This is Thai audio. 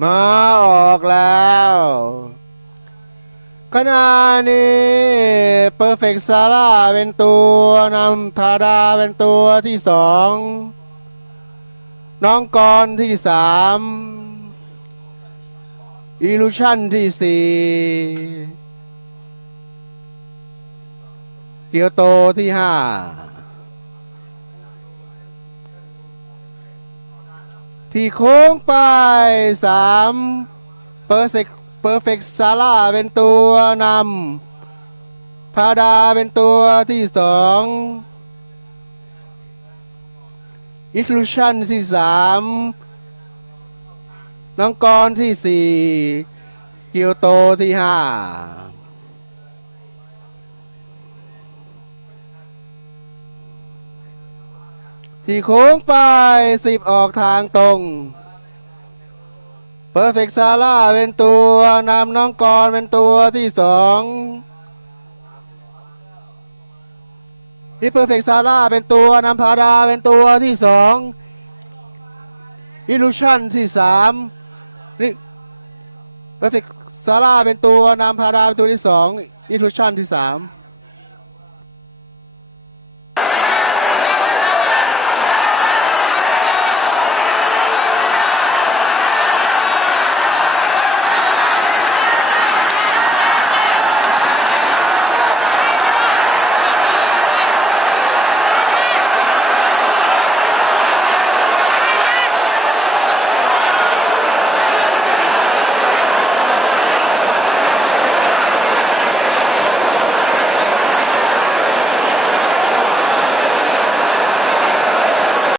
มาออกแล้ว ขณะนี้เ e อร์เฟกซาร่าเป็นตัวนำทาดาเป็นตัวที่สอง น้องกรที่สามอิลูชันที่สี่เกียวโตที่ห้า ที่โค้งไปสามเปอร์เซกเปอร์เฟกซาร่าเป็นตัวนำพาดาเป็นตัวที่สองอิฟลูชันที่สามน้องกรที่สี่เกียวโตที่ห้า ที่โค้งไปสิบออกทางตรงเ e อร์เฟกซาร่าเป็นตัวนำน้องกรเป็นตัวที่สองนี่เพอร์เฟกซาร่าเป็นตัวนำพาดาเป็นตัวที่สองอิลูชันที่สามนี่เพอร์เฟกซาร่าเป็นตัวนำพาดาเป็นตัวที่สองอิลูชันที่สาม